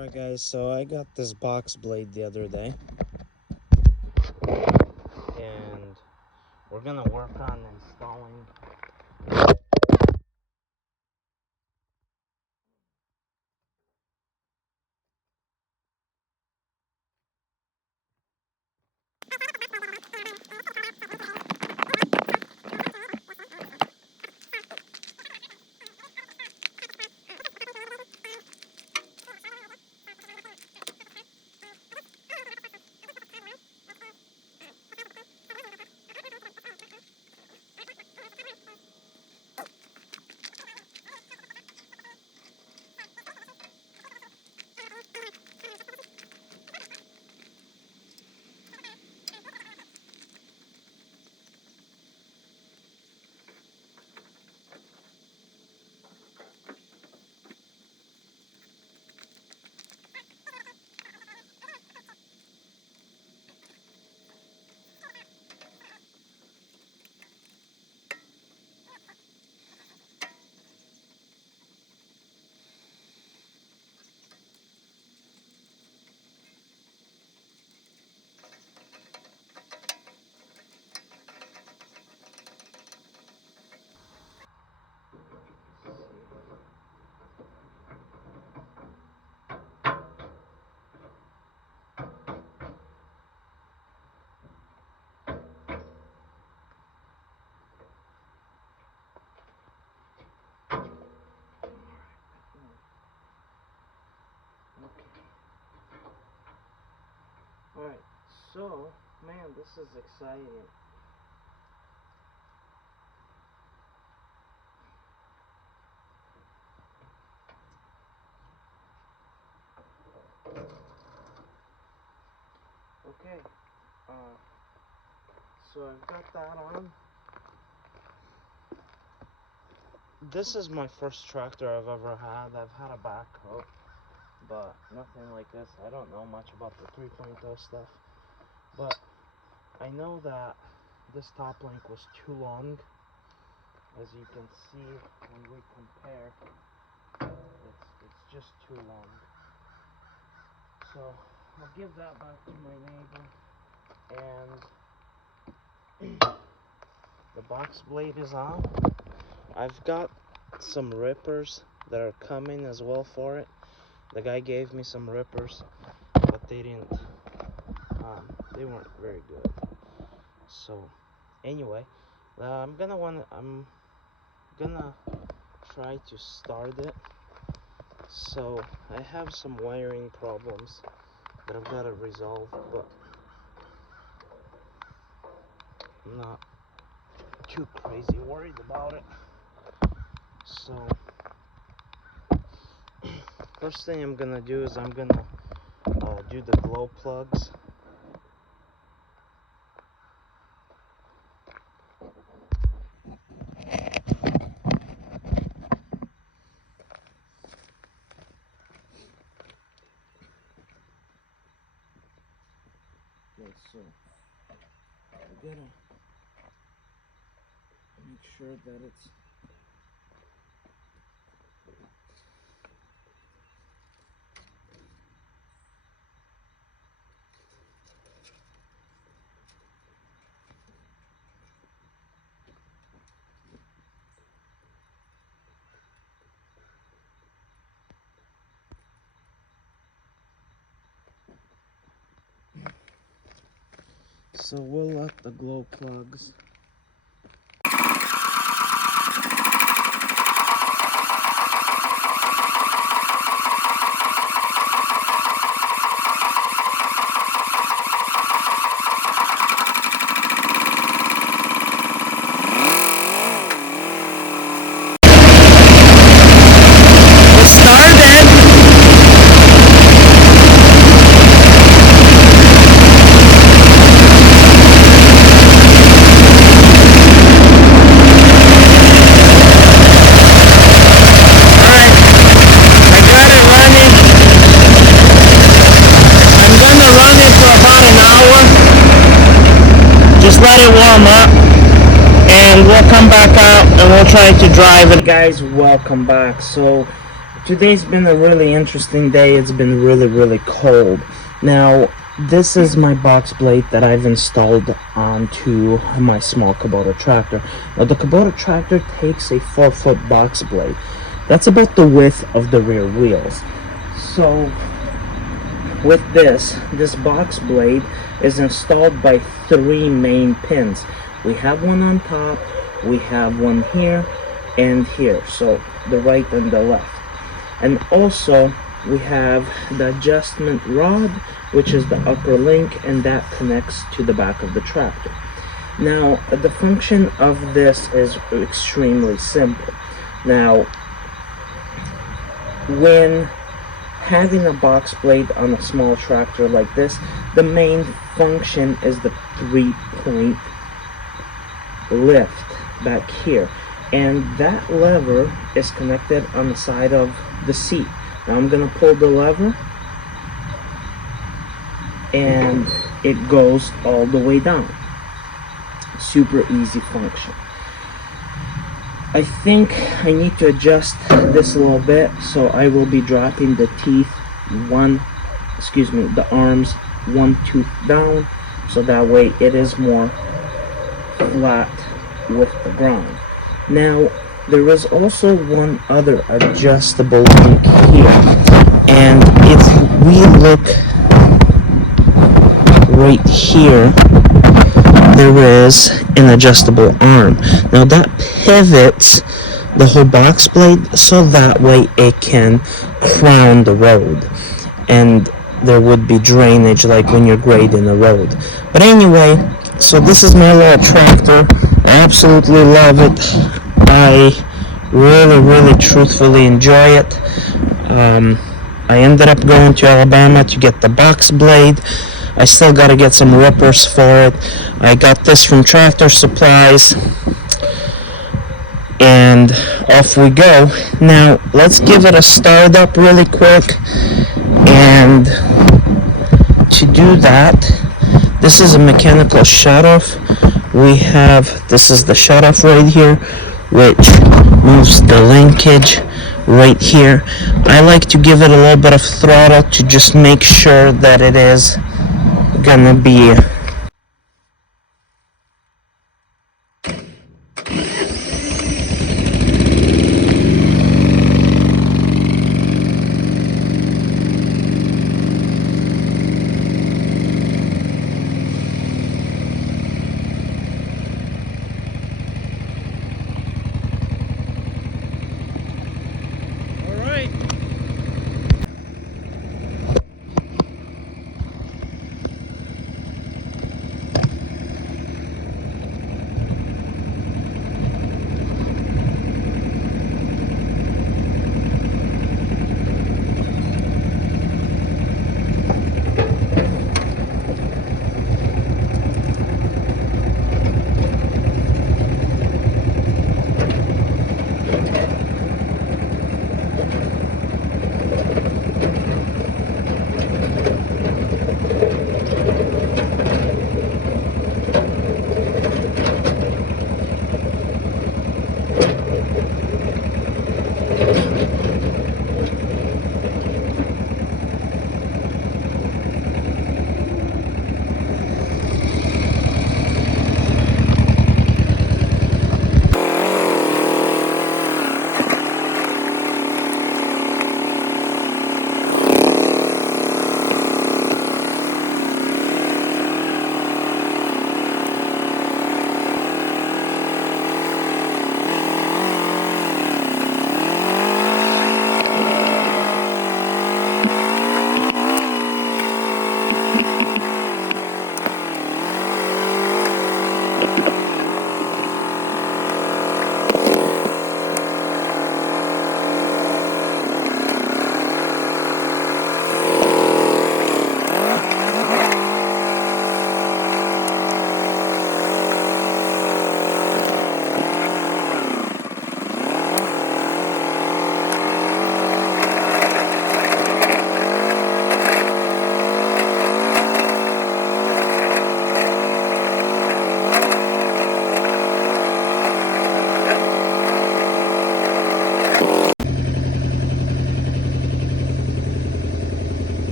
Alright guys, so I got this box blade the other day, and we're gonna work on installing Alright, so, man, this is exciting. Okay, so I've got that on. This is my first tractor I've ever had. I've had a backhoe, but nothing like this. I don't know much about the 3.0 stuff, but I know that this top link was too long. As you can see when we compare, it's just too long. So I'll give that back to my neighbor, and the box blade is on. I've got some rippers that are coming as well for it. The guy gave me some rippers, but they weren't very good. So anyway, I'm gonna try to start it. So I have some wiring problems that I've got to resolve, but I'm not too crazy worried about it. So first thing I'm gonna do is I'm gonna do the glow plugs. Okay, so I gotta make sure that it's so we'll let the glow plugs. Let it warm up, and we'll come back out and we'll try to drive it. Guys, welcome back. So Today's been a really interesting day. It's been really cold. Now, this is my box blade that I've installed onto my small Kubota tractor. Now, the Kubota tractor takes a 4-foot box blade. That's about the width of the rear wheels. So, with this box blade is installed by 3 main pins. We have one on top, we have one here, and here. So, the right and the left. And also we have the adjustment rod, which is the upper link, and that connects to the back of the tractor. Now the function of this is extremely simple. Now when having a box blade on a small tractor like this, the main function is the 3-point lift back here, and that lever is connected on the side of the seat. Now I'm going to pull the lever and it goes all the way down. Super easy function. I think I need to adjust this a little bit, so I will be dropping the the arms 1 tooth down, so that way it is more flat with the ground. Now there is also one other adjustable link here, and if we look right here, there is an adjustable arm. Now that pivots the whole box blade so that way it can crown the road, and there would be drainage like when you're grading the road. But anyway, so this is my little tractor. I absolutely love it. I really truthfully enjoy it. I ended up going to Alabama to get the box blade. I still got to get some rippers for it. I got this from Tractor Supplies, and off we go. Now let's give it a start up really quick, and to do that, this is a mechanical shutoff. This is the shutoff right here, which moves the linkage right here. I like to give it a little bit of throttle to just make sure that it is gonna be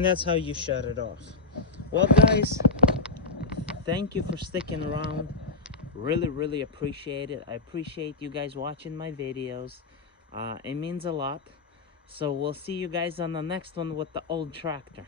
and that's how you shut it off. Well guys, thank you for sticking around. Really appreciate it. I appreciate you guys watching my videos. It means a lot. So we'll see you guys on the next one with the old tractor.